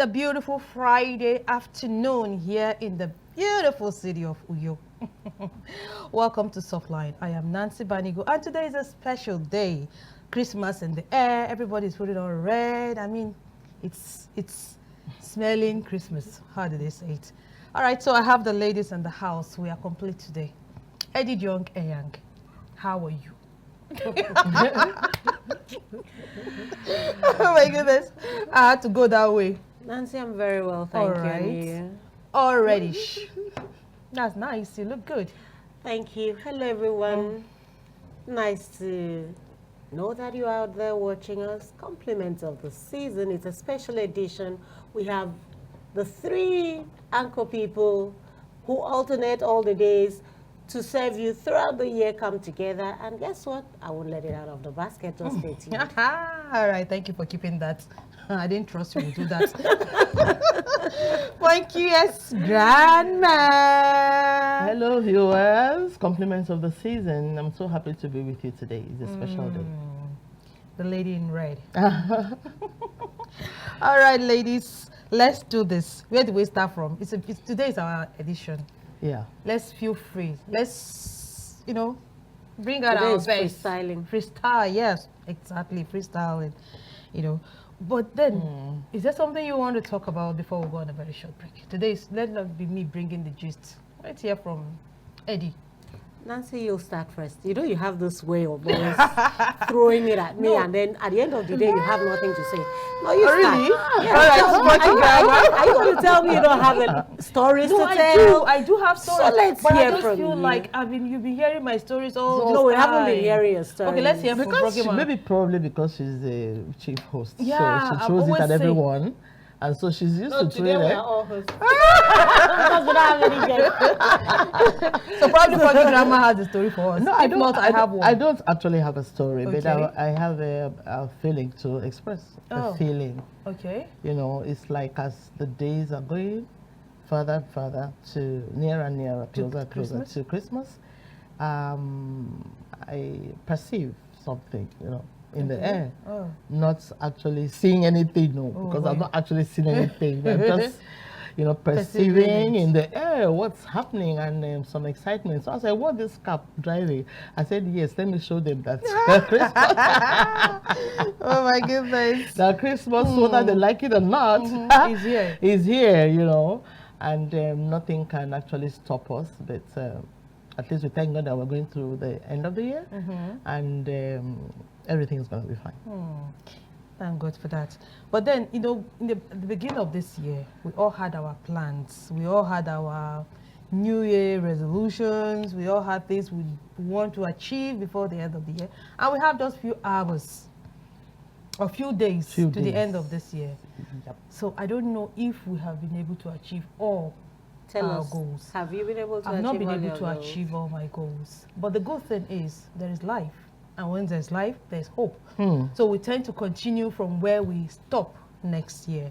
a beautiful Friday afternoon here in the beautiful city of Uyo. Welcome to Softline. I am Nancy Banigo, and today is a special day. Christmas in the air. Everybody's putting on red. I mean, it's smelling Christmas. How do they say it? All right, so I have the ladies in the house. We are complete today. Eddie Young Eyang, how are you? Oh my goodness, I had to go that way. Nancy, I'm very well, thank you. Right. Already. That's nice. You look good. Thank you. Hello, everyone. Nice to know that you're out there watching us. Compliments of the season. It's a special edition. We have the 3 anchor people who alternate all the days to serve you throughout the year, come together. And guess what? I won't let it out of the basket. Just stay tuned. All right. Thank you for keeping that. I didn't trust you to do that. Thank you, yes, Grandma. Hello, viewers. Compliments of the season. I'm so happy to be with you today. It's a special day. The lady in red. All right, ladies. Let's do this. Where do we start from? Today is our edition. Yeah. Let's feel free. Let's, bring out Today our is best. freestyling. Freestyle, yes, exactly, freestyling, But then, is there something you want to talk about before we go on a very short break? Let not be me bringing the gist. Let's hear from Eddie. Nancy, you'll start first. You have this way of always throwing it at me, and then at the end of the day, you have nothing to say. No, you start. Really? Yeah, All right, are you going to tell me you don't have stories to tell? I do have stories. So let's but hear I just from feel you. like you've been hearing my stories all this No, we time. haven't been hearing your stories. Okay, let's hear from Brogima. Maybe probably because she's the chief host. Yeah, so I'm she throws it always at saying- everyone. And so she's used to Today doing we it. are all hosts. Because we don't have any guests. So probably Funky Grandma has a story for us. No, If not, I have one. I don't actually have a story, but Okay. I have a feeling to express. Oh. A feeling. Okay. It's like as the days are going further and further to nearer and nearer, closer and closer Christmas? to Christmas, I perceive something, in the air. Oh. Not actually seeing anything, because wait. I'm not actually seeing anything. I'm just, perceiving Perceiving it. in the air what's happening and some excitement. So I said, what this cab driving? I said, yes, let me show them that Oh my goodness. that Christmas, whether they like it or not, Is here. is here, and nothing can actually stop us. But at least we thank God that we're going through the end of the year, and everything is going to be fine. Thank God for that. But then, at the beginning of this year, we all had our plans. We all had our New Year resolutions. We all had things we want to achieve before the end of the year. And we have just few hours, or few days to the end of this year. Yep. So I don't know if we have been able to achieve all Tell our us, goals. have you been able to I've achieve not been all able your to goals? achieve all my goals. But the good thing is there is life. And when there's life, there's hope. So we tend to continue from where we stop next year.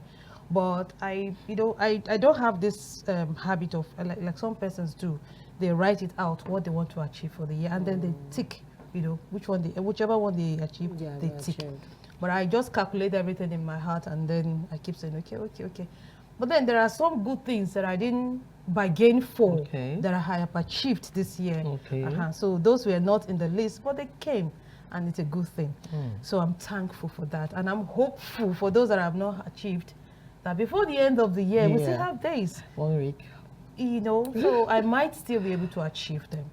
But I don't have this habit of, like some persons do. They write it out, what they want to achieve for the year, and then they tick, whichever one they achieve, Yeah, they they tick. achieved. But I just calculate everything in my heart, and then I keep saying, okay. But then there are some good things that I didn't bargain for that I have achieved this year. Okay. So those were not in the list, but they came, and it's a good thing. So I'm thankful for that, and I'm hopeful for those that I have not achieved, that before the end of the year, we still have days. 1 week. So I might still be able to achieve them.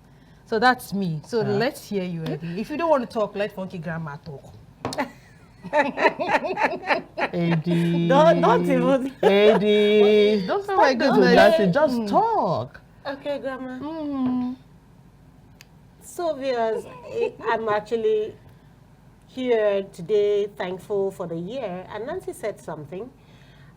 So that's me. So let's hear you, Eddie. If you don't want to talk, let Funky Grandma talk. AD. Not even. AD. Don't start my this goodness. with Nancy, just talk. Okay, Grandma. So, viewers, I'm actually here today thankful for the year. And Nancy said something.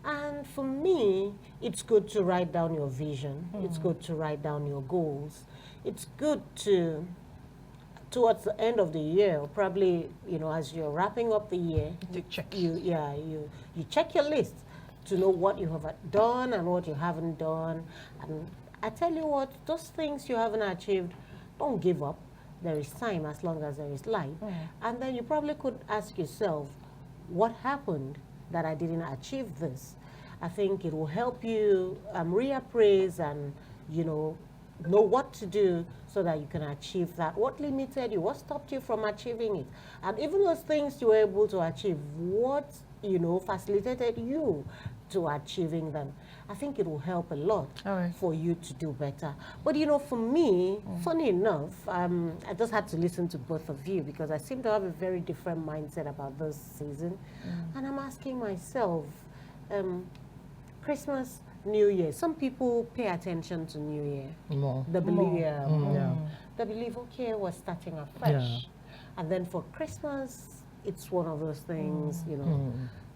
And for me, it's good to write down your vision. It's good to write down your goals. It's good to, towards the end of the year, probably, as you're wrapping up the year, Check. you check your list to know what you have done and what you haven't done. And I tell you what, those things you haven't achieved, don't give up. There is time as long as there is life. And then you probably could ask yourself, what happened that I didn't achieve this? I think it will help you reappraise and, know what to do so that you can achieve that. What limited you? What stopped you from achieving it? And even those things you were able to achieve, what, facilitated you to achieving them? I think it will help a lot for you to do better. But, for me, funny enough, I just had to listen to both of you because I seem to have a very different mindset about this season. And I'm asking myself, Christmas, New Year. Some people pay attention to New Year. No. They believe, they believe, okay, we're starting afresh. Yeah. And then for Christmas, it's one of those things,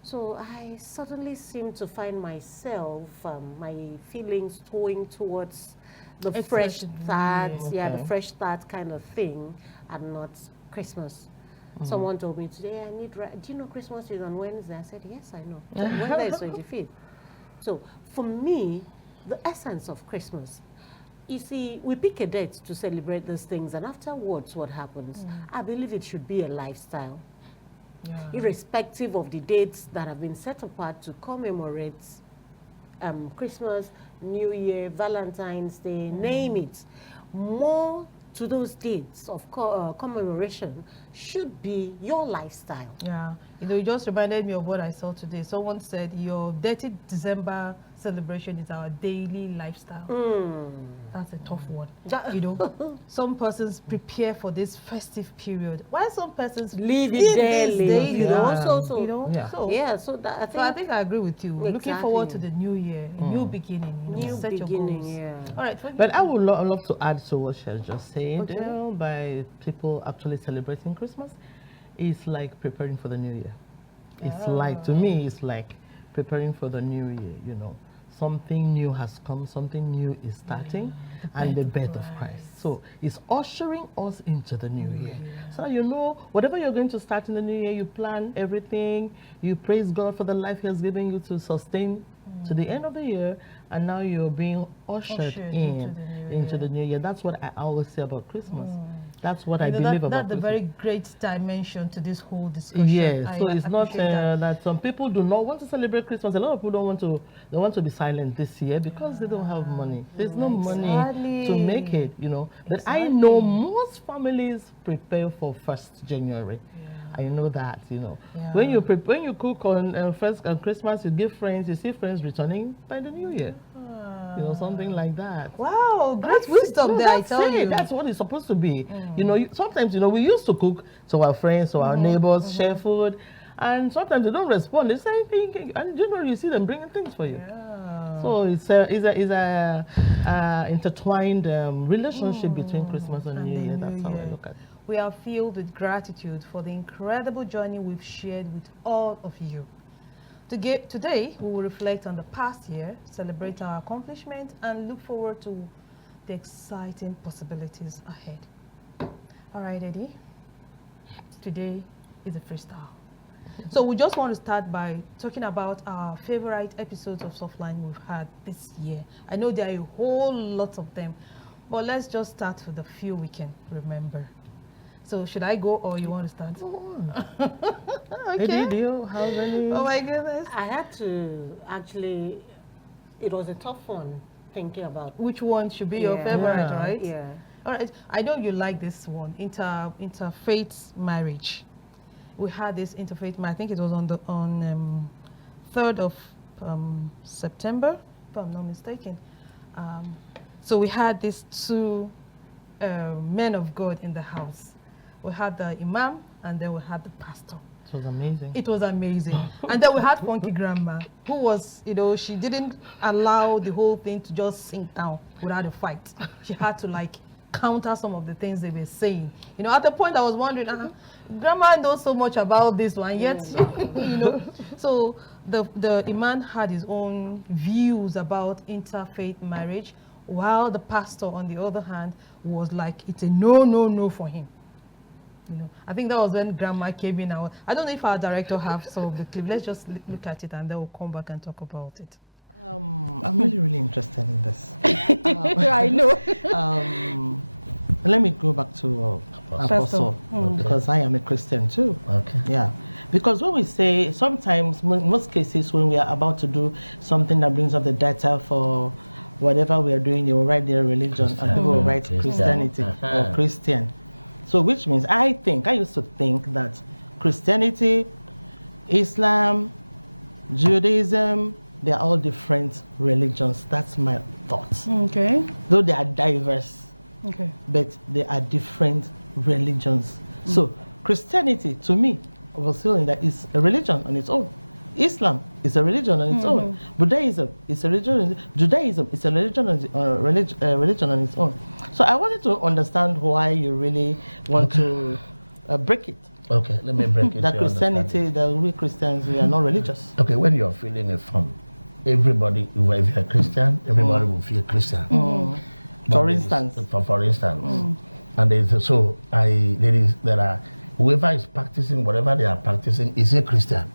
So I suddenly seem to find myself, my feelings towing towards the fresh start, the fresh start kind of thing, and not Christmas. Someone told me today, do you know Christmas is on Wednesday? I said, yes, I know. Wednesday is 25th. So for me, the essence of Christmas, you see, we pick a date to celebrate those things, and afterwards, what happens? I believe it should be a lifestyle. Irrespective of the dates that have been set apart to commemorate Christmas, New Year, Valentine's Day, name it. More to those dates of commemoration should be your lifestyle. Yeah, you just reminded me of what I saw today. Someone said your 30th December celebration is our daily lifestyle. That's a tough one. Some persons prepare for this festive period, while some persons live it daily. So I think I agree with you. Exactly. Looking forward to the new year, new beginning. Set your goals. All right. But I would love to add to what she has just said. By people actually celebrating Christmas, it's like preparing for the new year. It's like, to me, it's like preparing for the new year, Something new has come, something new is starting, and the birth of Christ. So it's ushering us into the new year. So whatever you're going to start in the new year, you plan everything, you praise God for the life He has given you to sustain to the end of the year, and now you're being ushered into the new year. That's what I always say about Christmas. That's what I believe about That's Christmas. a very great dimension to this whole discussion. Yes, so it's not that some people do not want to celebrate Christmas. A lot of people they want to be silent this year because they don't have money. There's no money to make it, But I know most families prepare for 1st January. I know that, When you cook on first on Christmas, you give friends, you see friends returning by the new year. Something like that. Wow, great wisdom there, I tell you. That's what it's supposed to be. Sometimes, we used to cook to our friends, to our neighbors, share food, and sometimes they don't respond. They say, and you see them bringing things for you. So it's a intertwined relationship between Christmas and New Year. That's how I look at it. We are filled with gratitude for the incredible journey we've shared with all of you. Today, we will reflect on the past year, celebrate our accomplishments, and look forward to the exciting possibilities ahead. All right, Eddie. Today is a freestyle. So we just want to start by talking about our favorite episodes of Softline we've had this year. I know there are a whole lot of them, but let's just start with the few we can remember. So should I go or you want to start? Go on. Okay. Eddie, do you have any? Oh my goodness. I had to actually, it was a tough one thinking about. Which one should be your favorite, right? Yeah. All right. I know you like this one, Interfaith Marriage. We had this Interfaith Marriage. I think it was on 3rd of September, if I'm not mistaken. So we had these two men of God in the house. We had the imam and then we had the pastor. It was amazing. It was amazing. And then we had Funky Grandma, who was, she didn't allow the whole thing to just sink down without a fight. She had to counter some of the things they were saying. At the point I was wondering, Grandma knows so much about this one, yet, So the imam had his own views about interfaith marriage, while the pastor, on the other hand, was like, it's a no for him. I think that was when Grandma came in. I don't know if our director has some of the clip. Let's just look at it and then we'll come back and talk about it. I'm really interested in this. I know. Let me go back to Apostle, because I am a Christian too. Okay. Yeah. Because when we say, sometimes, most cases, when we are about to do something that brings up the data for whatever we are doing, they will write their religion, and people will write Christianity or Christian. So, which means, I used to think that Christianity, Islam, Judaism, they are all different religions. That's my thoughts. Okay. Though they are diverse, Okay. but they are different religions. So Christianity, to me, I was feeling that it's a religion on its own. Islam is a religion on its own. Buddhism is a religion. Judaism is a religion on its own. So I wanted to understand why you really want to break it. Okay, let me break it. That Christianity, that we Christians, we are not religious. Okay, when you're feeling a form, everybody, if you're a Christian, everybody will feel Christian. For instance. For instance. And there are, whoever is practicing whatever they are practicing is a Christian.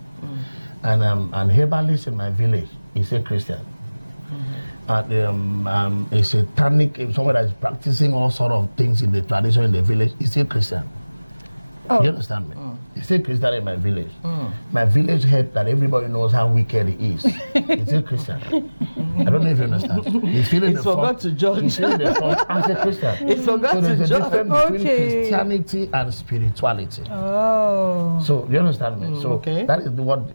And herbalist in my village is a Christian. And a satanic, if someone that is practicing all sort of things in the tradition in the village is a Christian. You understand me? It's a Christian in my village. My village head that everybody knows how wicked he is. It's a Christian. I don't know if you understand. He's feeling the forgot to judge. He's feeling the form as a Christian. He forgot so there's to a judge. difference between Christianity and spirituality. So you understand me? So that is what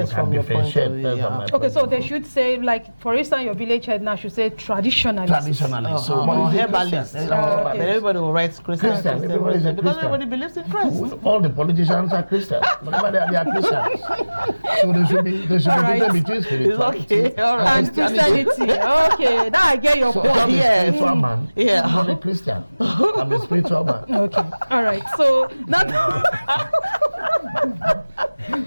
you can differentiate. Okay, so they should say, like, for instance, your village head now should say traditionalist. Traditionalist. So what is herbalist? But everybody will write Christian. Everybody is a because Christian. everybody believes in Christ. All the politicians are Christians. Whatever they are Christians. So there should be difference between spirituality and Christianity. Okay, now I get your point. I'm a spiritual man. I'm not a Christian. I'm a spiritual man. Okay, all right. So now,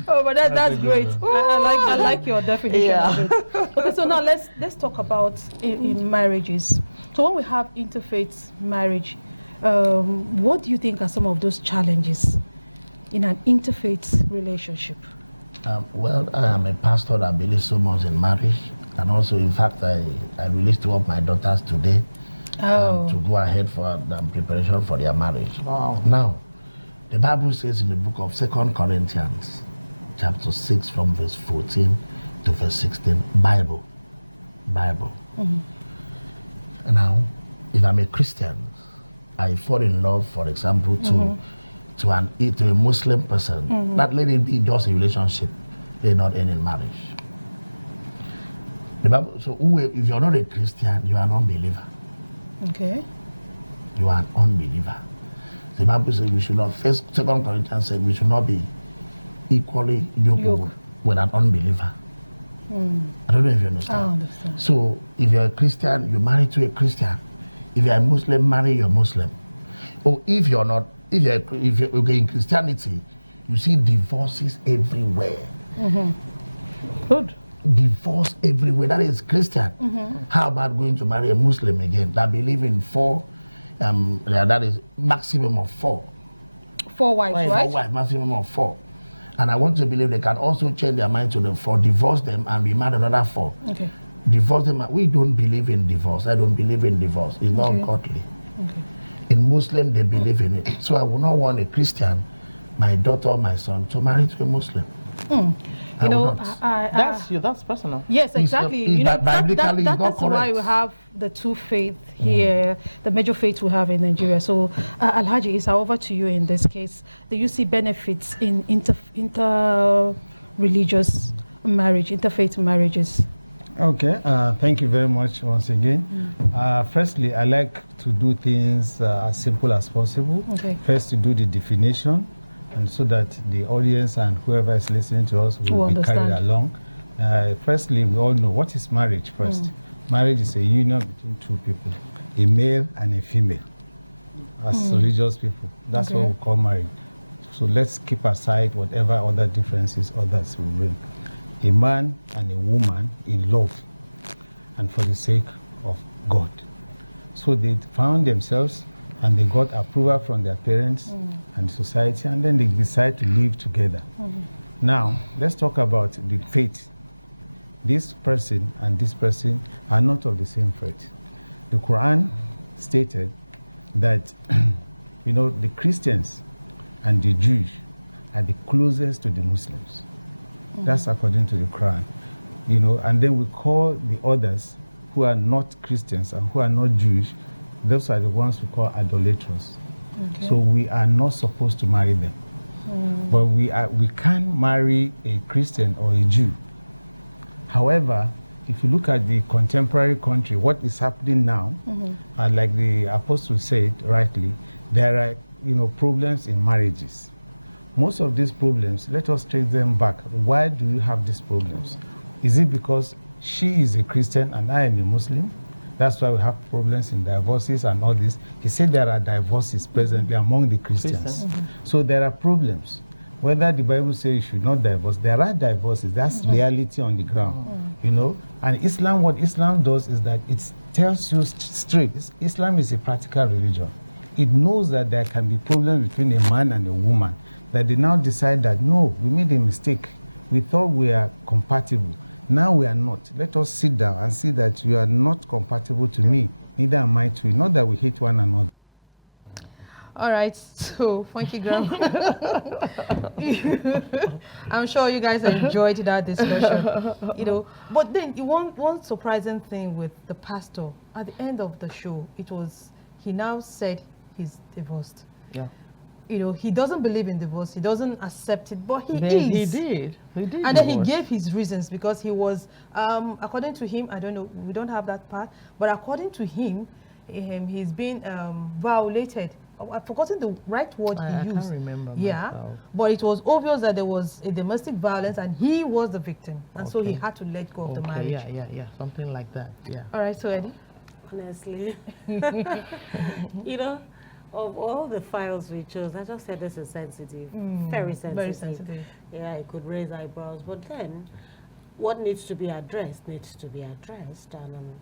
but that's great. I like your definition of it. Okay, so now let's talk about in marriages. So when we have interfaith marriage, what do you think are some of those challenges in an interfaith relationship? Well, I am a pastor that believes so much in marriage. And also, in fact, I released two of my daughters today to go ahead for the preparation for their marriage. Wow. Now, the Bible says in the book of 2 Corinthians, chapter 6, from verse 14 to verse 16, Bible. And now, if I'm a Christian, I fall in love, for example, to a Muslim person, that let it be just a relationship, they're not end in marriage. The Bible, so if you're not a Christian, you are an unbeliever. Okay. You are an unbeliever. The Bible says we should not, 2 Corinthians said we should not be equally yoked with an unbeliever. I don't know if you understand. I understand. So if you're a Christian, you marry to a Christian. If you're a Muslim, marry your Muslim. Or if you're not, if you're in Christianity, you see divorces everywhere. Good. Divorce everywhere. That is Christian. How about going to marry a Muslim again that believe in four? That is maximum of 4. 4 wives, right? 4 wives, maximum of 4. And I want to believe they can also change their mind to the 4, divorce them, and be married another 4. Okay. Divorce them. We don't believe in divorce. I don't believe in divorce. It's not godly. Okay. In Muslim, they believe in it. So I would not want a Christian, my daughter or my son, to marry to a Muslim. You know, that's personal. Yes, exactly. That's why we have the two faiths here, the major faiths we have in Nigeria. So, Alhaji, it's over to you in this case. Do you see benefits in inter-religious marriage, interfaith marriages? Okay, thank you very much once again. Firstly, I like to do things as simple as possible. Okay. First, to do the definition, and so that the audience and whoever is listening to us will be carried along. Firstly, we all know what is marriage first. Marriage is a union between two people, a male and a female. As religious people, that's what we call marriage. So let's keep aside whatever other differences others will bring. A man and a woman in love and for the sake of God. So they found themselves and they got approval from their parents and society, and then they decide to live together. Now, let's talk about the faith. This person and this person are not of the same faith. The Quran stated that, you know, the Christians and the Jews are the closest to the Muslims. That's according to the Quran. You know, and then we call the others who are not Christians and who are not Jewish, those are the ones we call idolaters. Okay. So we are not supposed to marry them. But we can marry a Christian or a Jew. However, if you look at the contemporary country, what is happening now, like the apostle said rightly, there are, you know, problems in marriages. Most of these problems, let us trace them back. Why do you have these problems? Is it because she is a Christian and I am a Muslim? That's why we have problems in divorces and all this. He said there are divorces presently among the Christians. So there are problems. Whether the Bible says you should not divorce, there are divorces. That's reality on the ground, you know. And Islam, what Islam does is that it tells you straight. Islam is a practical religion. It knows that there can be problems between a man and a woman, that they now decide that, no, we made a mistake. We thought we are compatible. Now we are not. Let us sit down and see that you are not compatible to me, neither am I to you. Not that we hate one another. All right, so Funky Grandma. I'm sure you guys enjoyed that discussion, you know. But then one surprising thing with the pastor, at the end of the show, he now said he's divorced. Yeah. You know, he doesn't believe in divorce. He doesn't accept it, but he is. He did. And then he gave his reasons because he was, according to him, I don't know, we don't have that part, but according to him, he's been violated. I've forgotten the right word he used. I can't remember. Yeah, myself. But it was obvious that there was a domestic violence and he was the victim. And so he had to let go of the marriage. Yeah, something like that, yeah. All right, so Eddie? Honestly, you know, of all the files we chose, I just said this is sensitive, very sensitive. Very sensitive. Yeah, it could raise eyebrows. But then, what needs to be addressed needs to be addressed. And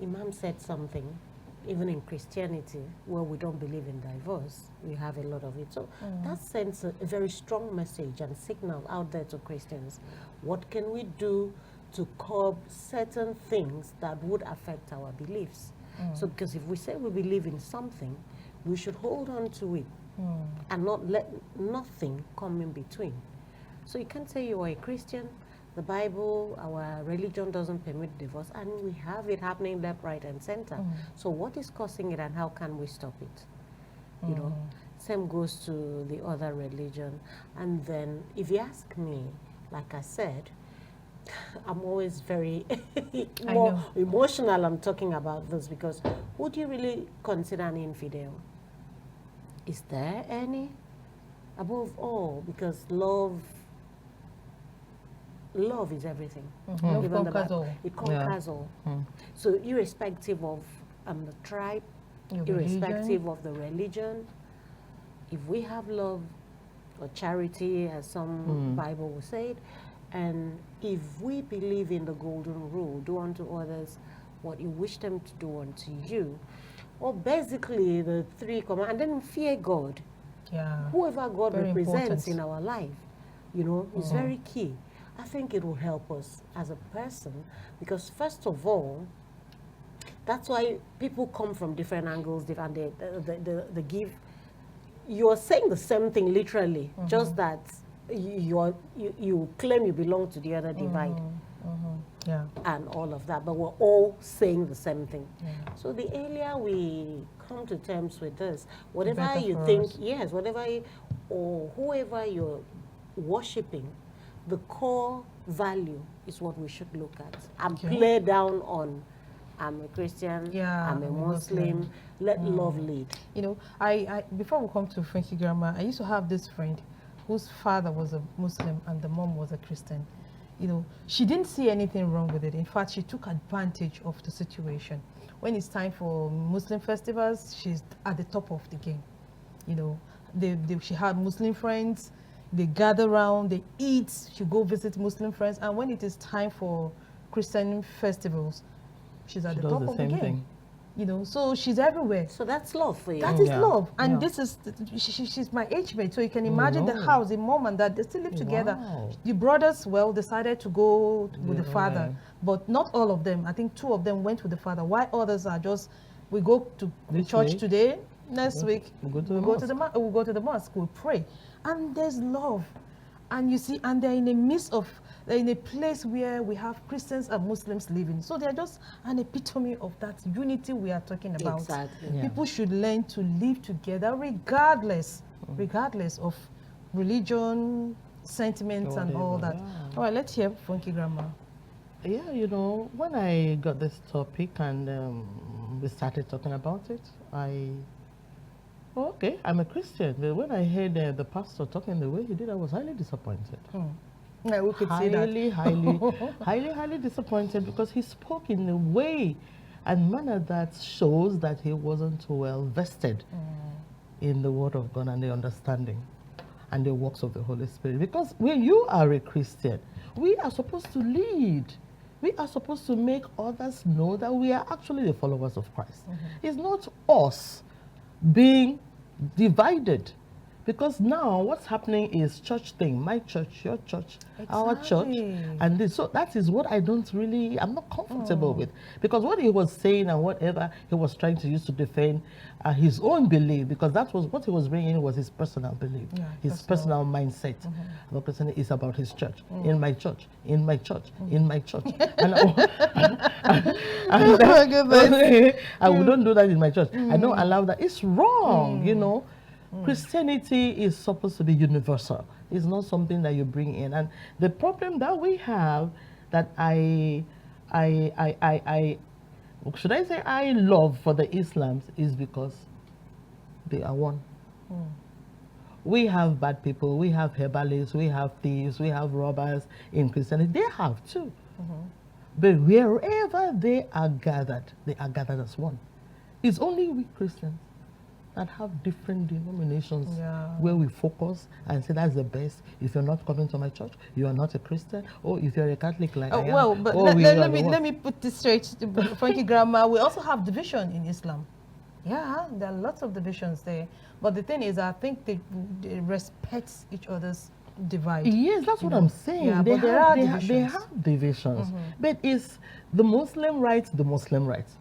Imam said something, even in Christianity, where we don't believe in divorce, we have a lot of it. So that sends a very strong message and signal out there to Christians. What can we do to curb certain things that would affect our beliefs? So, because if we say we believe in something, we should hold on to it and not let nothing come in between. So you can't say you are a Christian, the Bible, our religion doesn't permit divorce, and we have it happening left, right, and center. So what is causing it and how can we stop it? You know, same goes to the other religion. And then if you ask me, like I said, I'm always very more emotional. I'm talking about this because who do you really consider an infidel? Is there any? Above all, because love is everything. Love conquers all. It conquers all. So irrespective of the tribe, irrespective of the religion, if we have love or charity, as some Bible will say it, and if we believe in the golden rule, do unto others what you wish them to do unto you, or basically the three commands, and then fear God. Yeah. Whoever God very represents in our life, you know, is very key. I think it will help us as a person because first of all, that's why people come from different angles, and they give. You're saying the same thing literally, just that you claim you belong to the other divide. Yeah. And all of that, but we're all saying the same thing. So the earlier we come to terms with this, whatever you think, whatever or whoever you're worshipping, the core value is what we should look at and play down on. I'm a Christian, I'm a Muslim, let love lead. You know, I before we come to Frankie Grandma, I used to have this friend whose father was a Muslim and the mom was a Christian. You know, she didn't see anything wrong with it. In fact, she took advantage of the situation. When it's time for Muslim festivals, she's at the top of the game. You know, she had Muslim friends, they gather around, they eat, she go visit Muslim friends, and when it is time for Christian festivals, she's at the top of the game. You know, so she's everywhere. So that's love for you. That is love. And this is, she's my age mate. So you can imagine the house, the mom and dad, they still live together. The brothers, well, decided to go with the father. But not all of them. I think 2 of them went with the father. Why others are just, we go to church today, Next week, we'll go to the we'll go to the mosque, we'll pray. And there's love. And you see, and they're in the midst of, they're in a place where we have Christians and Muslims living. So they're just an epitome of that unity we are talking about. Exactly. Yeah. People should learn to live together regardless of religion, sentiments, and all that. All right, let's hear Funky Grandma. Yeah, you know, when I got this topic and we started talking about it, okay, I'm a Christian. But when I heard the pastor talking the way he did, I was highly disappointed. Yeah, we could see that. highly disappointed, because he spoke in a way and manner that shows that he wasn't well vested in the Word of God and the understanding and the works of the Holy Spirit. Because when you are a Christian, we are supposed to lead. We are supposed to make others know that we are actually the followers of Christ. It's not us being divided. Because now what's happening is church thing, my church, your church, our church. And this, so that is what I'm not comfortable with. Because what he was saying and whatever he was trying to use to defend his own belief, because that was what he was bringing was his personal belief, his personal mindset. About Christianity is about his church, in my church, in my church, in my church. And I wouldn't do that in my church. I don't allow that. It's wrong, you know. Christianity is supposed to be universal. It's not something that you bring in. And the problem that we have, that should I say I love for the Islams, is because they are one. We have bad people, we have herbalists, we have thieves, we have robbers in Christianity. They have too. But wherever they are gathered as one. It's only we Christians that have different denominations where we focus and say that's the best. If you're not coming to my church, you are not a Christian. Or if you're a Catholic like I am. Well, but let me put this straight, Funky Grandma. We also have division in Islam. Yeah, there are lots of divisions there. But the thing is, I think they respect each other's divide. Yes, that's what I'm saying. Yeah, they have divisions. But it's the Muslim rights.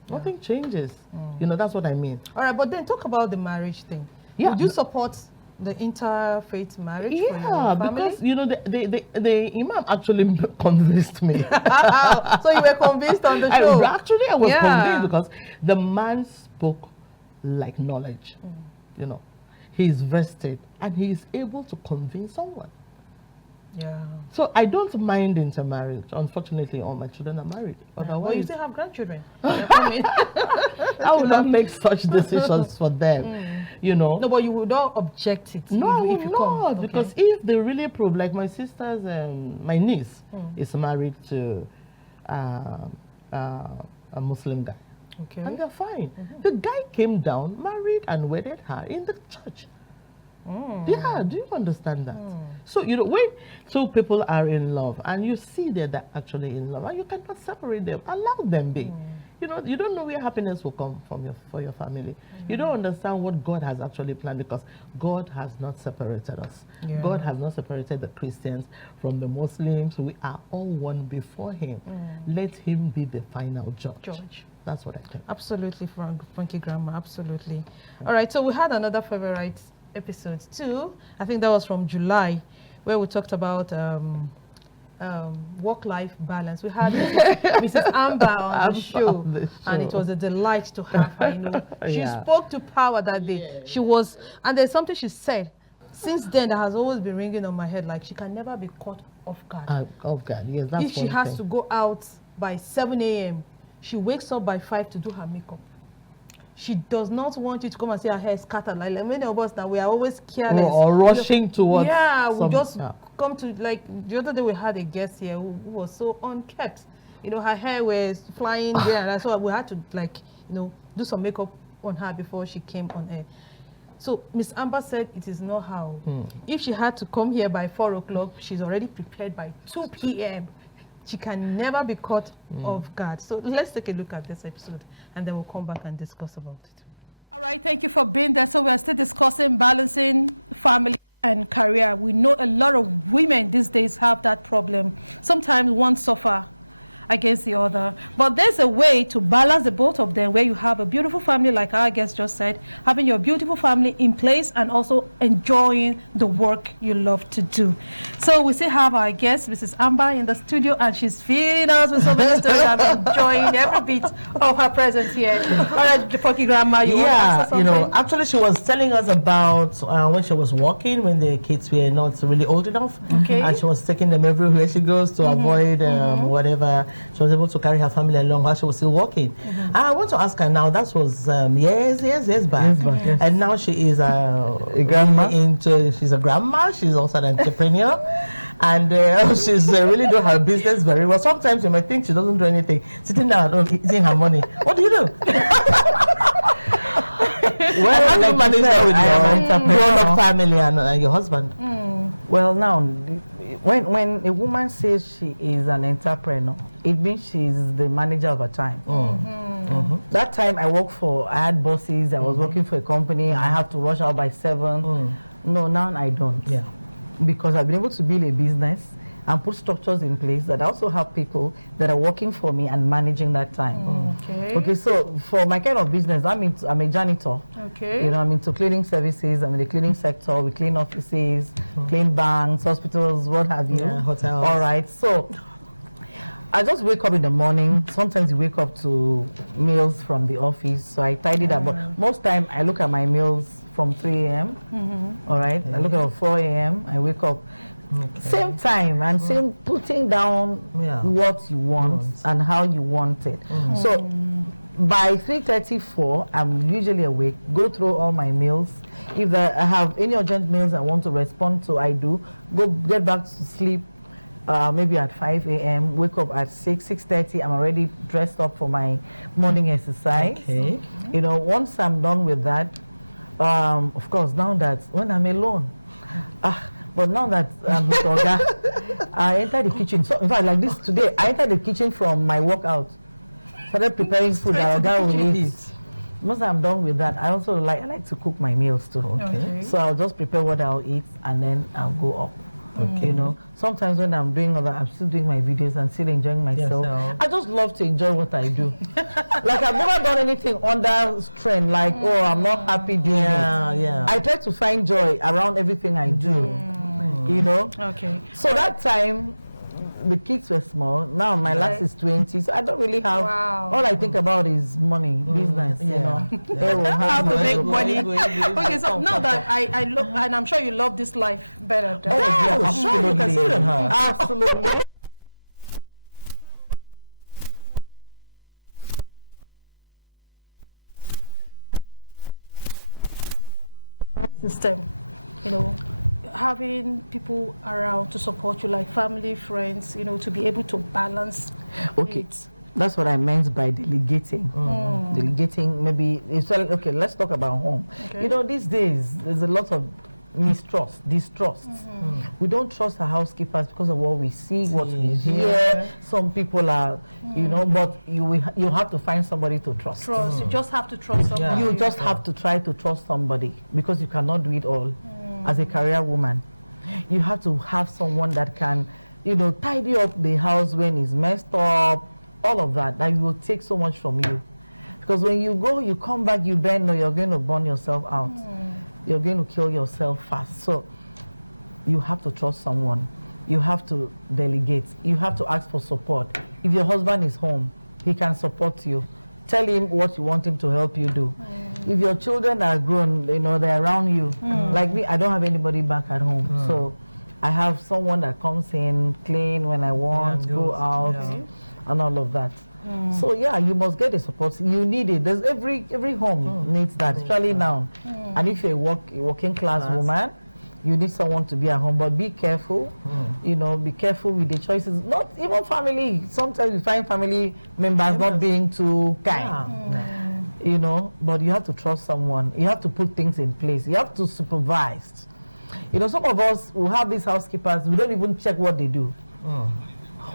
Nothing changes. You know, that's what I mean. All right, but then talk about the marriage thing. Yeah. Would you support the interfaith marriage for your family? Because, you know, the Imam actually convinced me. So you were convinced on the show? I was convinced because the man spoke like knowledge. You know, he's vested and he is able to convince someone. Yeah. So I don't mind intermarriage. Unfortunately, all my children are married. Otherwise, well, you still have grandchildren. I will not make such decisions for them. You know. No, but you would not object it. No, if you come. Because if they really prove, like my sister's, my niece is married to a Muslim guy. Okay. And they're fine. The guy came down, married and wedded her in the church. Yeah, do you understand that? So, you know, when two people are in love and you see that they're actually in love and you cannot separate them, allow them be. You know, you don't know where happiness will come from for your family. You don't understand what God has actually planned, because God has not separated us. Yeah. God has not separated the Christians from the Muslims. We are all one before him. Let him be the final judge. That's what I think. Absolutely, Funky Grandma, absolutely. All right, so we had another favorite episode too. I think that was from July, where we talked about work-life balance. We had Mrs. Amber on the show, and it was a delight to have her. You know, she spoke to power that day. She was, and there's something she said since then that has always been ringing on my head, like she can never be caught off guard. Off guard, yes, that's if she has to go out by 7 a.m., she wakes up by 5 to do her makeup. She does not want you to come and see her hair scattered. Like many of us now, we are always careless. Or rushing towards. Yeah, we just come to, like, the other day we had a guest here who was so unkept. You know, her hair was flying there, and so we had to, like, you know, do some makeup on her before she came on air. So Miss Amber said it is not how. If she had to come here by 4 o'clock, she's already prepared by 2 p.m. She can never be caught off guard. So let's take a look at this episode, and then we'll come back and discuss about it. All right, thank you for being there. So we're still discussing balancing family and career. We know a lot of women these days have that problem. Sometimes one suffer against the other. But there's a way to balance the both of them, where you have a beautiful family, like our guest just said, having your beautiful family in place and also enjoying the work you love to do. So we still have our guest, Mrs. Amber, in the studio, and she's feeding us with so many stories. I'm enjoying every bit of her presence here. All right, Pocky Grandma, you want to answer something? You know, actually she was telling us about when she was walking, when the kids were not really old enough. Okay. And she was taking them everywhere she goes to avoid whatever. She was able to carry her family along while she was still walking. And I want to ask her now, that was years back. Yes. And now she is a grandma. She's a grandma, she's also an entrepreneur. And she's really doing her business very well. Sometimes you might think she doesn't do anything, sitting down at home eating her money. What do you do? Well, how do you like manage you that said, with I am your entrepreneur. grown-up family and your husband? Well, now, when a woman says she is an entrepreneur, it means she's the manager of her time. That time I had bosses, I was working for a company, I have to rush out by 7. No, now I don't. Yeah. Because I've been able to build a business and put structures in place that also have people that are working for me and managing that time. Okay, so for my kind of business, I'm a janitor. Okay. You know, I'm into cleaning services. I'm in the cleaning sector. We clean offices, clean banks, hospitals, what have you. Yeah, hotels. All right. So I just wake up in the morning. Sometimes you wake up to meals from the office. So I tidy that. But most time I look at my meals from 3 a.m. All right. I look at 4 a.m. I wake up. Same time and same putting down what you want and how you want it. So by 3:34, I'm usually awake, go through all my meals. If I have any urgent meals I want to respond to, I do. Go get back to sleep maybe at 5 a.m., wake up at 6:30. I'm already dressed up for my morning exercise. Okay. You know, once I'm done with that, of course, now that when I'm alone, but now that I'm with Oga, I enter the kitchen. So in fact, like this today, I entered the kitchen from my workout. Started preparing food that Oga will eat. Once I'm done with that, I also like to cook my meals too. Okay. So I'll just prepare what I'll eat and then I'll go up. Okay. You know, sometimes when I'm doing other, I'm still doing my videos and still enjoying myself. Yes, I just love to enjoy what I do. Like I've never done anything under strain. Like, oh, I'm not happy doing it. Yeah. I try to find joy around everything I do. You know. Okay. So that time, the kids were small. Now my last is 20, so I don't really have. Wow. All I think about is money, business. You know. How to make Ego, money. ego. Okay, so now that I love, and I'm sure you love this life better. Oh, yeah, Oh, sure, you can see it on her. Absolutely. System, you know, having people around to support you, like family, friends, you know, to be able to balance it. That's what I meant by delegating. Delegating, maybe, it's like, okay, let's talk about home. Okay. You know, these days, there's a lot of mistrust, distrust. We don't trust our housekeepers because of what we see, what we hear. Some people are, you know, but you have to find somebody to trust. You just have to trust somebody. You just have to try to trust somebody because you cannot do it all as a career woman. You have to have someone that can, you know, tidy up the house when it's messed up, all of that. That will take so much from you. Because when you go, you come back, you bend, no, you're going to burn yourself out. You're going to kill yourself fast. So you have to trust someone. You have to delegate. You have to ask for support. If your husband is home, he can support you. Tell him what you want him to help you do. If your children are grown, you know, they're around you. Like me, I don't have anybody back at home. So I have someone that comes in, clean when I want, go out, and all of that. So yeah, you must get the support. You need it. There's every home needs that, especially now. And if you're a working class woman, you need someone to be at home. But be careful. You know, be careful with the choices. Not even family. Sometimes you find family members not being too kind. You know, but you have to trust someone. You have to put things in place. You have to supervise. You know, some of us who have these housekeepers, we don't even check what they do.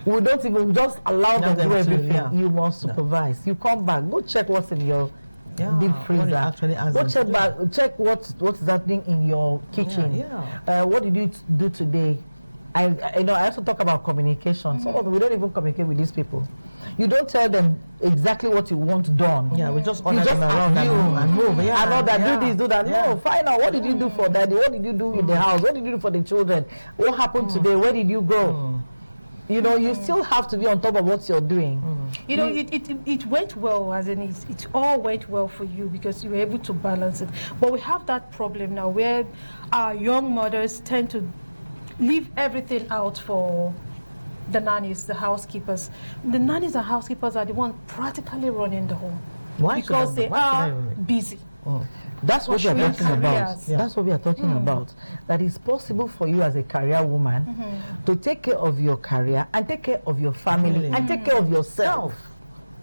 We don't even just allow them to do everything. You must supervise. You come back, go check what's in your deep freezer. Go check what is happening in your kitchen. What did you do today? I also talk about communication. Some of them, we don't even communicate with these people. You don't tell them exactly what you want done. Yeah, we just You order just them around and move. Yeah, and all that, yeah, do this, do that. yeah. No, find out, what did you do for daddy? What did you do in the house? What did you do for the children? What happened today? Where did you go? You know, you still have to be on top of what you're doing. You know, it went well, as in it all went well for you because you were able to balance it. But we have that problem now where our young mothers tend to leave everything out for the nannies, the housekeepers. The nannies and housekeepers are the ones practically running the home. Why because they are busy. That's what we are Pursuing talking about. careers. Yeah. That's what we are talking about. That it's possible for you as a career woman to take care of your career and take care of your family and take care of yourself.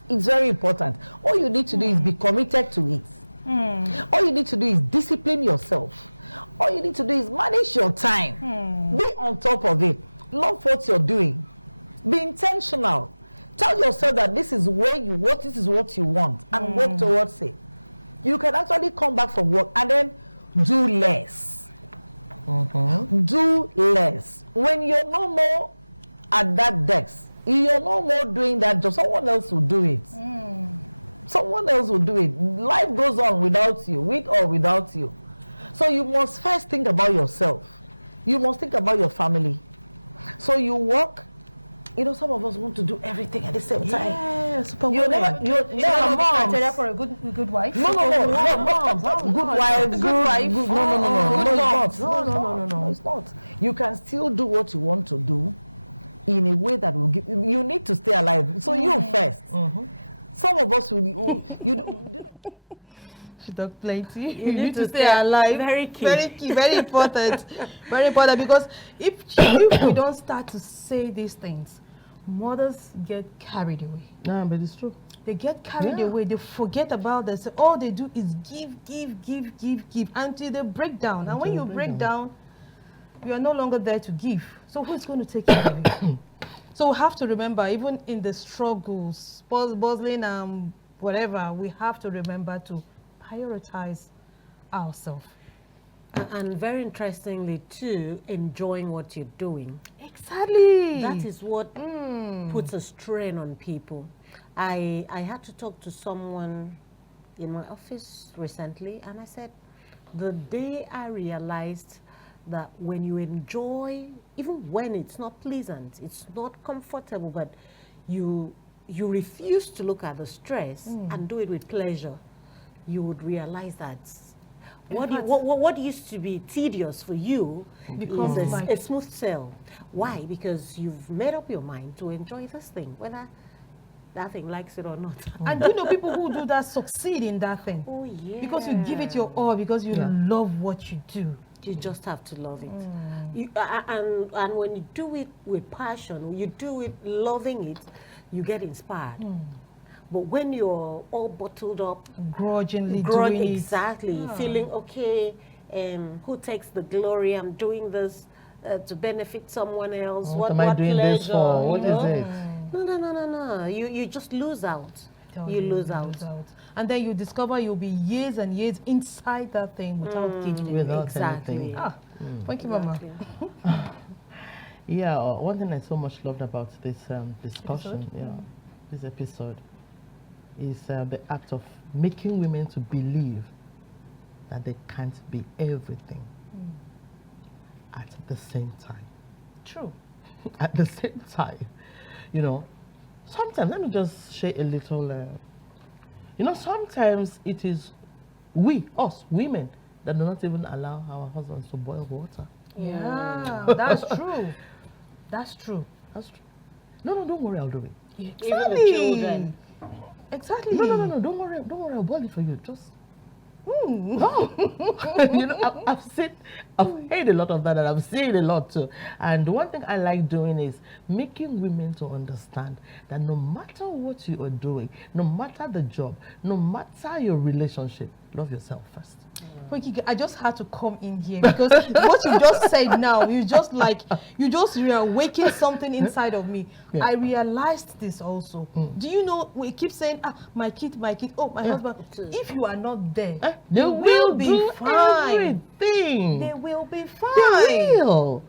It's very important. All you need to do is be committed to it. All you need to do is discipline yourself. All you need to do is manage your time. Be on top of it. Love what you're doing. Be intentional. Tell yourself that this is where you want, this is what you want, and work towards it. You can actually come back from work and then do less. Do less. When you're no more at that desk, you're no more doing that job, someone else will do it. Someone else will do it. Life goes on without you, with or without you. So you must first think about yourself. You must think about your family. So you work. You know, some of us want to do everything at the same time. Yes, You're criteria for a good wife. No, good wife, good wife. No, it's not. You can still do what you want to do in a way that will give you need to stay alive. So you first. Some of us will She talked plenty. You need to stay alive. Very key. Very key, very important. Very important, because if we don't start to say these things, mothers get carried away. No, but it's true. They get carried away. They forget about this. All they do is give until they break down. And when you break down, you are no longer there to give. So who's going to take care of you? So we have to remember, even in the struggles, bustling and whatever, we have to remember to prioritize ourselves. And very interestingly too, enjoying what you're doing. Exactly. That is what puts a strain on people. I had to talk to someone in my office recently, and I said, the day I realized that when you enjoy, even when it's not pleasant, it's not comfortable, but you refuse to look at the stress and do it with pleasure, you would realize that what used to be tedious for you becomes a smooth sail. Why? Because you've made up your mind to enjoy this thing, whether that thing likes it or not. And do you know people who do that succeed in that thing? Oh yeah. Because you give it your all, because you love what you do. You just have to love it. And when you do it with passion, you do it loving it, you get inspired. But when you're all bottled up, Grudgingly doing it. exactly, feeling okay, who takes the glory? I'm doing this to benefit someone else. What am I doing this for? What is it? No. You just lose out. You lose out. And then you discover you'll be years and years inside that thing without getting it. Without Exactly. anything. Thank you, Mama. Yeah, one thing I so much loved about this discussion, this episode, is the act of making women to believe that they can't be everything at the same time. True. At the same time, you know, sometimes, let me just share a little, sometimes it is us women, that do not even allow our husbands to boil water. Yeah, that's true. That's true. That's true. No, don't worry, I'll do it. Exactly. Even the children. Exactly. No, don't worry, I'll boil it for you. Just no. I've heard a lot of that, and I've seen a lot too. And one thing I like doing is making women to understand that no matter what you are doing, no matter the job, no matter your relationship, love yourself first. I just had to come in here because what you just said now, you just reawakened something inside of me. Yeah. I realized this also. Do you know, we keep saying, my kid, oh, my husband. If you are not there, They will be do fine. everything. They will be They fine. will.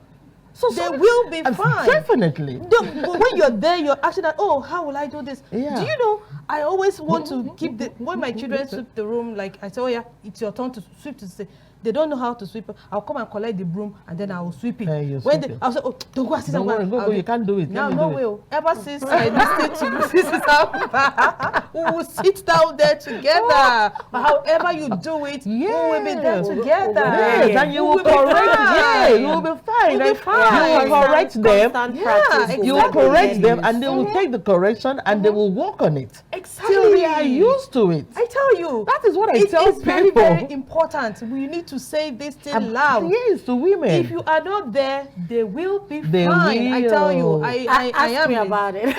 they will be fine. Definitely. When you're there, you're asking that, oh, how will I do this? Yeah. Do you know, I always want to keep when my children sweep the room, like I say, oh yeah, it's your turn to sweep to say. They don't know how to sweep. I'll come and collect the broom and then I'll sweep it. I'll say, oh, don't go assist. Don't worry, go, you can't do it. Now, no way. Ever since I listened to Mrs. we will sit down there together. However you do it, we will be there together. Yes, and you will correct. Yeah, you will be fine. You will be fine. You will correct them. Exactly. You will correct them, and they will take the correction and they will work on it. Exactly. Till they are used to it. I tell you. That is what I tell people. It's very, very important. We need to say this thing loud. Yes, to women. If you are not there, they will be They fine. I tell you. will. I Ask am me about it.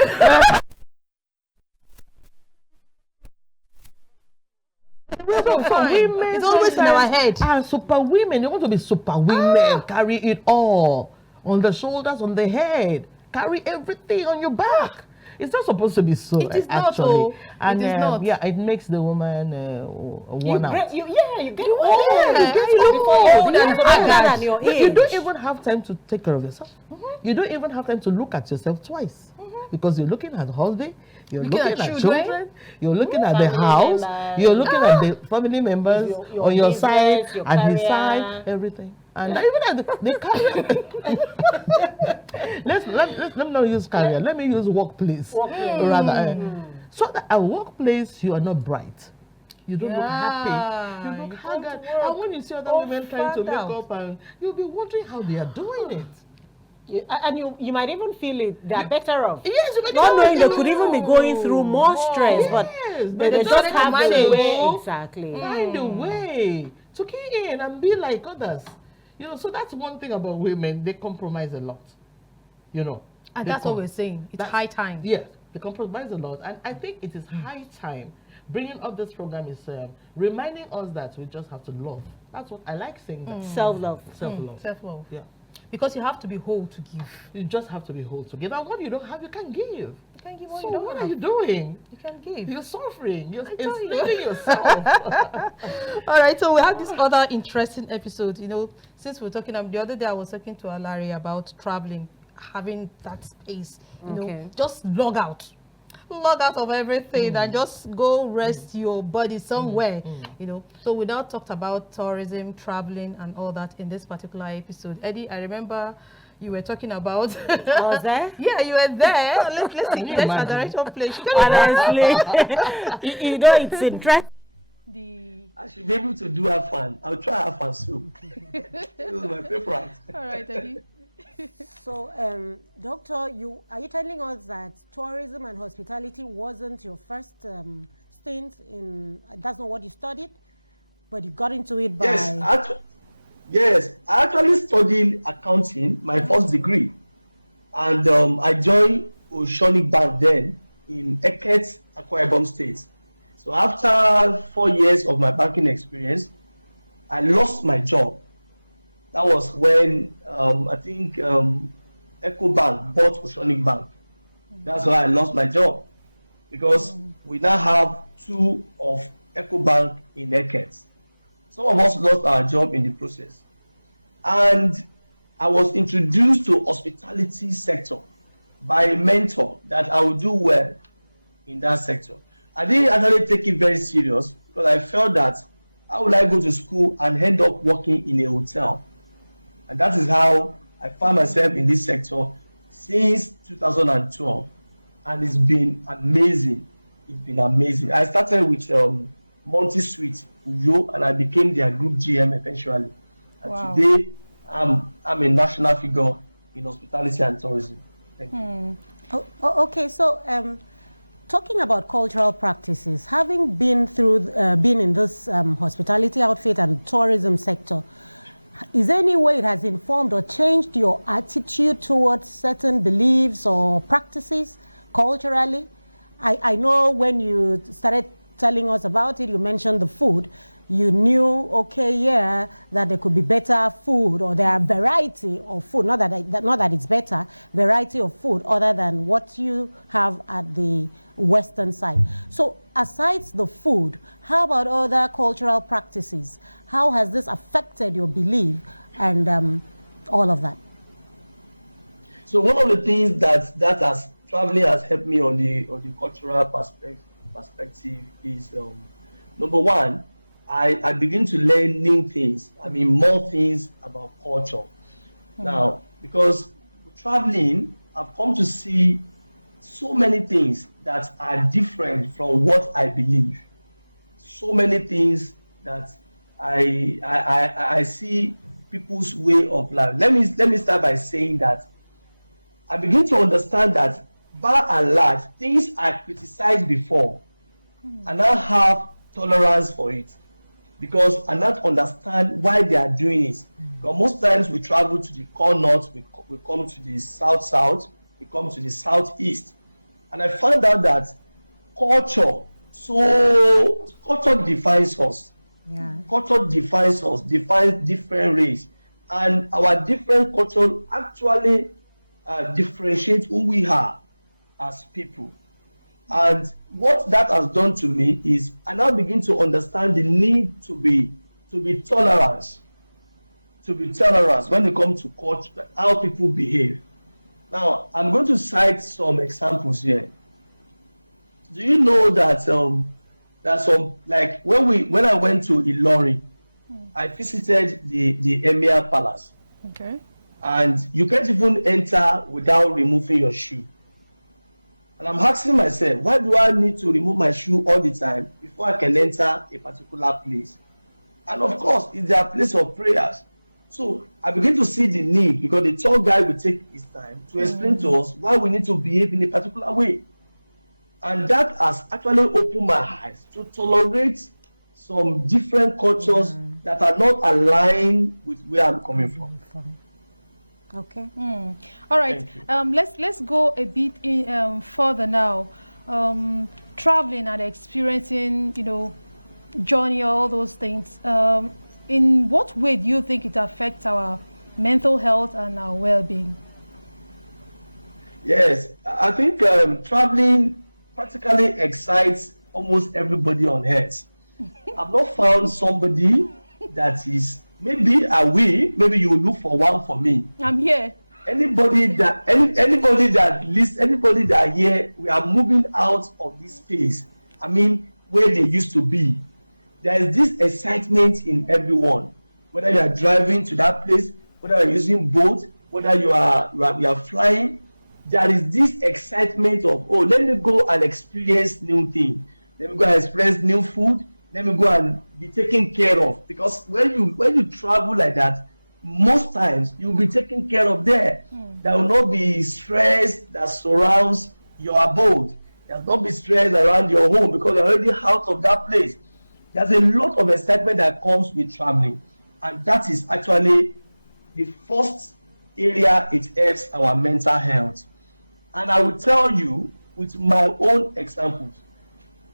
So women, it's always in our head. And super women, you want to be super women, carry it all on the shoulders, on the head, carry everything on your back. It's not supposed to be so. It is actually. not. And it is not. Yeah, it makes the woman worn out. You get old. Yeah, You you look old and look older haggard. than your You age. don't even have time to take care of yourself. You don't even have time to look at yourself twice because you're looking at husband, you're looking at children, you're looking at the Family house, members. you're looking at the family members Your on your business, side, your at his career. side, everything. And even at the career. let me not use career. Let me use workplace rather. So that at workplace you are not bright. You don't look happy. You look haggard. And when you see other women trying to make up, and you'll be wondering how they are doing it. And you might even feel it. They're better off. Yes, you might Not even knowing they feel could it. even be going through more stress, but but they just have manage. the way. Exactly. Find a way to key in and be like others. So that's one thing about women. They compromise a lot. And that's what we're saying. It's high time. Yes, they compromise a lot. And I think it is high time. Bringing up this program is reminding us that we just have to love. That's what I like saying. That. Self-love. Self-love. Self-love. Yeah. Because you have to be whole to give. You just have to be whole to give. And what you don't have, you can't give. You can't give what So you don't what have. are you doing? You can give. You're suffering. You're tell you. enslaving yourself. All right, so we have this other interesting episode. Since we're talking, the other day I was talking to Alari about traveling, having that space. Just log out of everything and just go rest your body somewhere. So we now talked about tourism, traveling, and all that in this particular episode. Eddie, I remember you were talking about. I was there? Yeah, you were there. Let's our direction play. Honestly, it's interesting. I should be able to do Afan. I'll try Afan soup. This is my favorite. All right, Eddie. So, Doctor, are you telling us that tourism and hospitality wasn't your first stint in? That's not what you studied, but you got into it by. Yes, I actually studied accounting, my first degree, and I joined Oceanic Bank then in Eket, Akwa Ibom State. So after 4 years of my banking experience, I lost my job. That was when I think EcoBank bought Oceanic Bank. That's why I lost my job, because we now have 2 of EcoBank in Eket. Some of us lost our job in the process. And I was introduced to hospitality sector by a mentor that I would do well in that sector. I didn't actually take it very serious because I felt that how would I go to school and end up working in a hotel? And that is how I found myself in this sector since 2012. And it's been amazing. It's been amazing. I started with Monty Suite, Uyo, and I became their group GM eventually. And today, I'm a national figure in hospitality and tourism. Thank you. Okay, so talking about cultural practices, having been in this hospitality outfit and tourism sector, is there any way it has informed or changed your attitude towards certain beliefs or practices culturally? I know when you started telling us about it, you mentioned the food. You knew, that there could be better food, or there are variety of food, not that it's better, variety of food other than what you have at the Western side. So aside the food, how about other cultural practices? How has this affected your belief and all of that? So one of the things that has traveling has helped me on the cultural perspective is number one, I begin to learn new things. I mean, more things about culture. Now, because traveling, I've come to see so many things that are different from what I believe. So many things that I see people's way of life. Let me start by saying that I begin to understand that by and large, things I criticized before, I now have tolerance for it because I now understand why they are doing it. Because most times we travel to the core north, we come to the south, we come to the southeast. And I found out that culture defines us. Yeah. Culture defines us, defines different race. And our different culture actually differentiate who we are as people. And what that has done to me is I now begin to understand the need to be tolerant. To be tolerant when it comes to culture, how people behave. Now, I'm going to cite some examples here. Do you know that that some, like when I went to Ilorin, I visited the Emir Palace. Okay. And you can't even enter without removing your shoe. And I'm asking myself, why do I need to remove my shoe all the time before I can enter a particular place? And of course, it's their place of prayers. So I begin to see the need because the tour guide will take his time to explain to us why we need to behave in a particular way. And that has actually opened my eyes to tolerate some different cultures that are not aligned with where I'm coming from. Okay. All right. Let's go a bit further now. Traveling and experiencing, journey, all those things. In what way do you think it affects our mental health and our well-being? Yes, I think traveling practically excites almost everybody on earth. I've not found somebody that is, maybe you will look for one for me. I'm here. Anybody that here, we are moving out of this space. I mean, where they used to be. There is this excitement in everyone. Whether you are driving to that place, whether you are using boat, whether you are flying, there is this excitement of, oh, let me go and experience new things. Let me go and experience new food. Let me go and be taken care of. Because when you travel like that, most times you'll be taken care of there. There will not be stress that surrounds your abode. There will not be stress around your home because you're already out of that place. There's a lot of excitement that comes with traveling. And that is actually the first area it helps our mental health. And I will tell you with my own examples,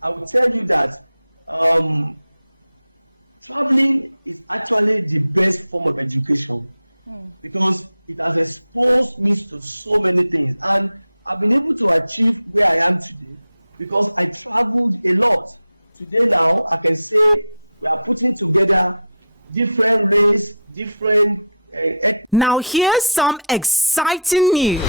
I will tell you that traveling is actually the best form of education because it has exposed me to so many things. And I've been able to achieve where I am today because I traveled a lot. Today now, I can say we are putting together different race, different... Now here's some exciting news.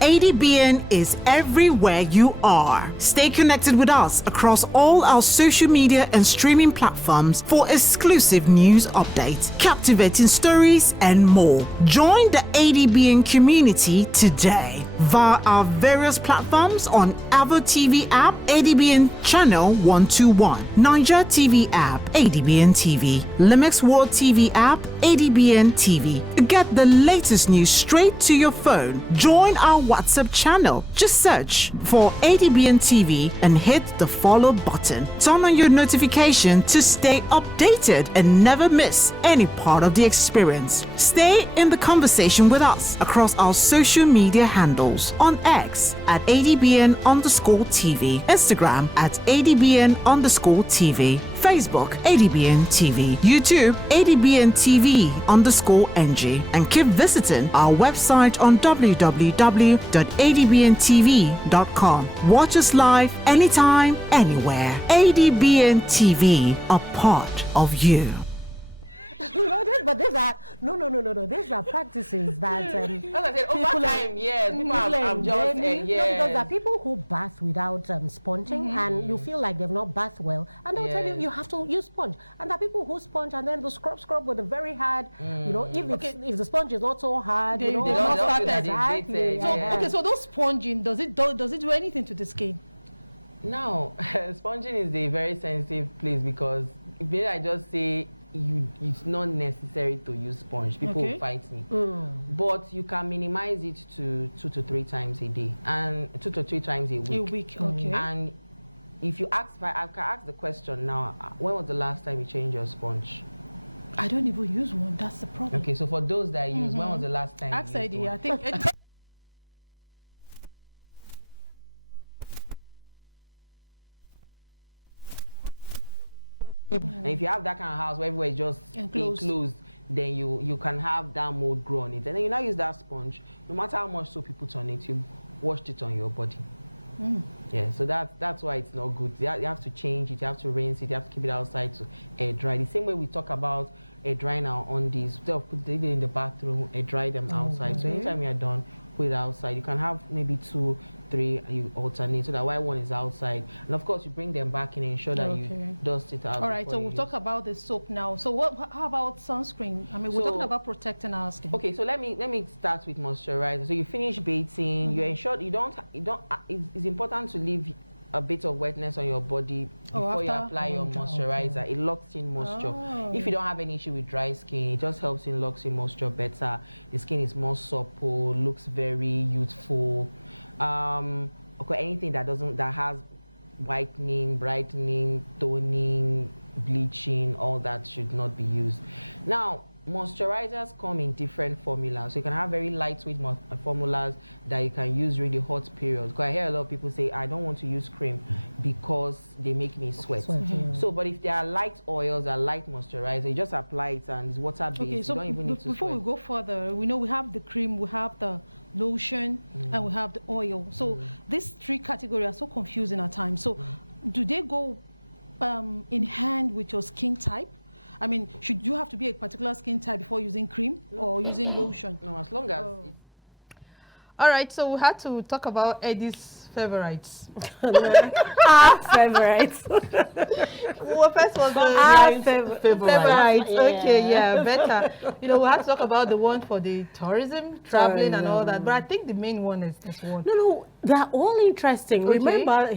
ADBN is everywhere you are. Stay connected with us across all our social media and streaming platforms for exclusive news updates, captivating stories, and more. Join the ADBN community today via our various platforms on Avo TV app, ADBN channel 121, Niger TV app, ADBN TV, Limex World TV app, ADBN TV. Get the latest news straight to your phone. Join our WhatsApp channel. Just search for ADBN TV and hit the follow button. Turn on your notification to stay updated and never miss any part of the experience. Stay in the conversation with us across our social media handles. On X at ADBN_TV, Instagram at ADBN_TV, Facebook ADBN TV, YouTube ADBN TV_NG, and keep visiting our website on www.adbntv.com. Watch us live anytime, anywhere. ADBN TV, a part of you. You know, but these are no. These are practices that As I said, over time, yes, people have just because there are people who bath without sponging, and you feel like they've not bathed well, and they'll tell you have to use sponge. And there are people who sponge and then they scrub with a very hard. You know, if the sponge is not so hard, they don't start exactly. So those sponging, does it do anything to the skin? No, sponging is a very sensitive place because if I just say it's not necessary to use sponge, people will fight me. But you can minimize it to 2 to 3 times a day and 2 to 3 times a week. A week, okay. And if you ask, I can ask the question now, when was the last time you changed your sponge? I don't even use one, that's the problem. Okay, so for those that use, when was the last time Ask you used idea, one? I think. And if you have that kind of house where everywhere is just enclosed, then you can have that mold grow on it. And then you now use that sponge, no matter how much soap you put on it, you washed it on your body. Yeah, so that's why it's not good. You have to change it, you have to rinse it, you have to keep it outside to air dry. The same way we talk about air drying our undies, instead of putting it in the bathroom, air dry them outside. So anytime you're done, put it outside. You can have maybe 2, 3, and you alternate so that while one is outside. And of course, you bring them back in and ensure that you dust it out. All right, so we'll talk about the soap now. So how about sunscreen? I mean, we're talking about protecting our skin. Okay, so let me start with moisturizer. So you finish bathing, you ensure you don't. It's important to leave a bit of wetness on your body before you apply your moisturizer. It locks in moisture. If you don't have any issue with dry skin, it just helps in locks in moisture better. The skin is more supple, looks very youthful. Okay, anything that has whitening, brightening, toning, bleaching, all that should not be used. Now, moisturizers come in different formulas. So you can have very lightweight formulas that you can use during the hot period. Because I hear a lot of people say, I don't want to use cream because they make me sweat. So, but if they are light oils, or light moisturizer, you just apply it and it's water-based. Okay, so you don't even need to before sweat. we go further, we know we have the cream, we have the lotion, and we have the oil. So these 3 categories are so confusing at times. So do they go in hand with your skin type? I mean, should you have to be a particular skin type before using cream or using lotion? No, as long as it's... All right, so we had to talk about Eddie's favorites. Our favorites. Well, first was Our favorites. Okay, yeah, better. You know, we had to talk about the one for the tourism, traveling, and all that. But I think the main one is this one. No, they're all interesting. Okay. Remember,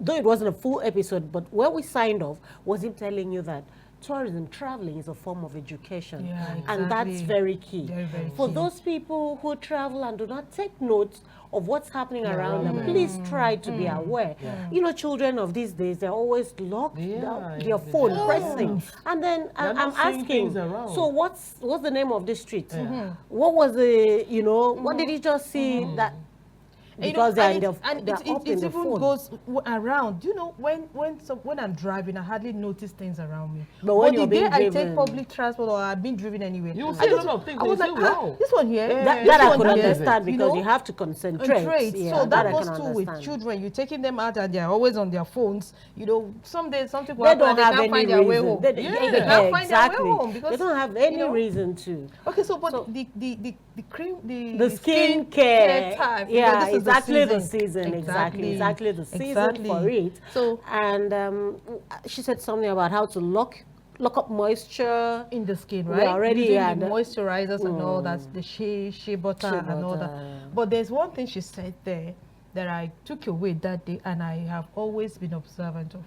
though it wasn't a full episode, but where we signed off was him telling you that tourism, traveling is a form of education. Yeah, exactly. And that's very key. Very, very For key. those people who travel and do not take notes of what's happening around them, please try to be aware. You know, children of these days, they're always locked their phone pressing. And then I'm asking, so what's the name of this street? What was the, what did you just see that... Because they're up in the phone. It even goes around. You know, when I'm driving, I hardly notice things around me. But when you're the day being I driven, take public transport or I've been driven anywhere, you see a lot of things. I was like, wow, this one here. That I could understand because you have to concentrate. Yeah, so that goes too with children. You're taking them out and they're always on their phones. You know, someday something will happen and they can't find their way home. They can't find their way home because they don't have any reason to. Okay, so but the cream, the skin care type. Yeah, exactly the season. Exactly the season for it. So and she said something about how to lock up moisture in the skin, right? We already using the moisturizers and all that, the shea butter and all that. But there's one thing she said there that I took away that day, and I have always been observant of.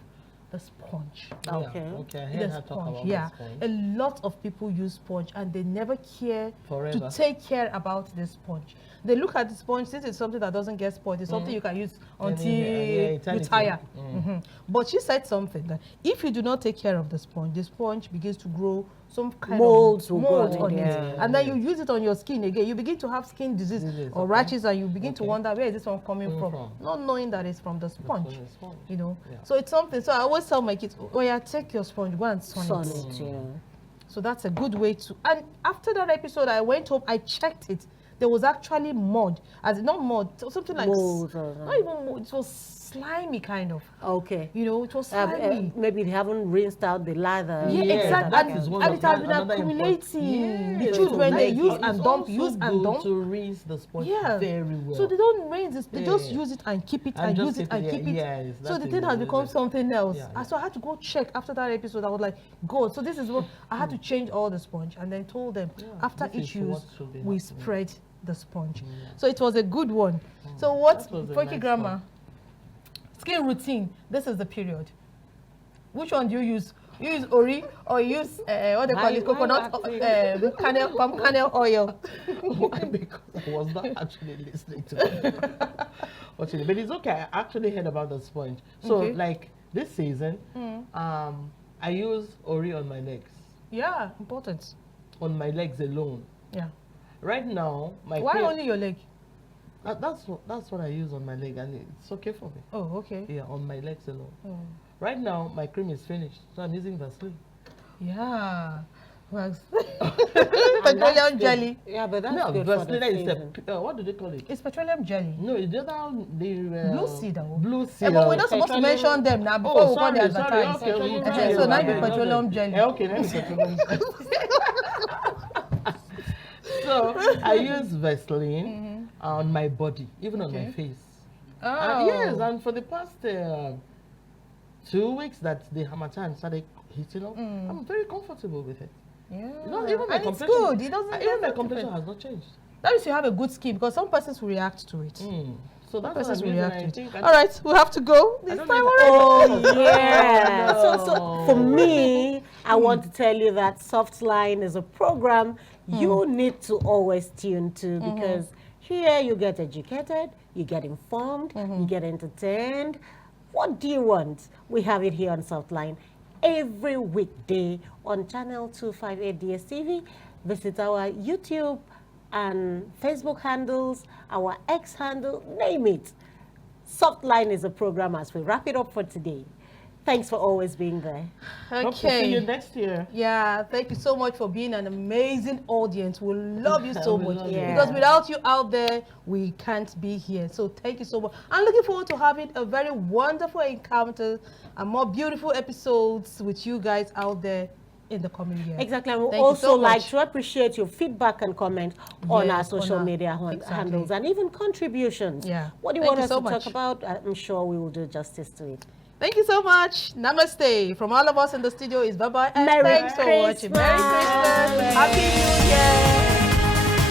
The sponge. Okay. I heard her talk about the sponge. A lot of people use sponge and they never care to Forever. take care about the sponge. They look at the sponge, this is something that doesn't get spoiled. It's something you can use until you tire. But she said something that if you do not take care of the sponge begins to grow some kind molds of mold on it. And then you use it on your skin again. You begin to have skin disease or rashes, and you begin to wonder where is this one coming from? Not knowing that it's from the sponge. You know. Yeah. So it's something. So I always tell my kids, oh yeah, take your sponge, go and sun it. Yeah. So that's a good way to. And after that episode, I went home, I checked it. there was actually mud, as in not mud, something like Mold or not even mold, it was slimy kind of. Okay. You know, it was slimy. Maybe they haven't rinsed out the lather. Yeah, exactly. that is one And of it has been another accumulating. The Yes. children, they Like, use it's and dump, also use and good dump. to rinse the sponge Yeah. very well. So they don't rinse this, they just Yeah. use it and keep it And and just use it keep and it, keep it. yes, So that the is thing has it, become is it. something else. Yeah, yeah. So I had to go check after that episode. I was like, God, so this is what I had to change all the sponge, and then told them after this each is what use should be we happening. spread the sponge. So it was a good one. So what, That was a Funky nice Grandma? one. Skin routine. This is the period. Which one do you use? You use Ori or you use what they call it, coconut, palm kernel oil? Why? Because I was not actually listening to it. Actually, but it's okay. I actually heard about the sponge. So, Okay. like this season, I use Ori on my legs. Yeah, important. On my legs alone. Yeah. Right now, my Why cream- only your leg? that's what I use on my leg, and it's okay for me. Oh, okay. Yeah, on my legs alone. Oh. Right now, my cream is finished, so I'm using Vaseline. Yeah. Wax. Petroleum jelly. Yeah, but that's No, good for the Vaseline is season. the what do they call it? It's petroleum jelly. No, it's the other the Blue Sea, though. Blue Sea. But we're not supposed to Petroleum- mention them now before we sorry, go to sorry, advertise. okay, Petroleum okay, jelly. So now okay, you petroleum jelly. Okay, now you petroleum jelly. So I use Vaseline on my body, even on my face. Oh. Yes, and for the past 2 weeks that the Hamatan started heating up, I'm very comfortable with it. Yeah. Not even my And it's complexion. good. It doesn't. Even my doesn't complexion different. has not changed. That means you have a good skin because some persons will react to it. So Some that's what persons I'm will using. react I to it. think All right, we have to go this don't time know already. Oh, yeah. no. So for me, I want to tell you that Softline is a program you need to always tune to because here you get educated, you get informed, you get entertained. What do you want? We have it here on Softline every weekday on channel 258 DSTV. Visit our YouTube and Facebook handles, our X handle, name it. Softline is a program as we wrap it up for today. Thanks for always being there. Hope to see you Okay. next year. Yeah, thank you so much for being an amazing audience. We love you so We much love you. because without you out there, we can't be here. So thank you so much. I'm looking forward to having a very wonderful encounter and more beautiful episodes with you guys out there in the coming year. Exactly. And we Thank you also so like much. to appreciate your feedback and comment on our Yes, on social our- media exactly. handles and even contributions. Yeah. What do you Thank want you us so to much. talk about? I'm sure we will do justice to it. Thank you so much. Namaste. From all of us in the studio is bye-bye. And Merry thanks for watching. Merry Christmas. Christmas. Happy New Year.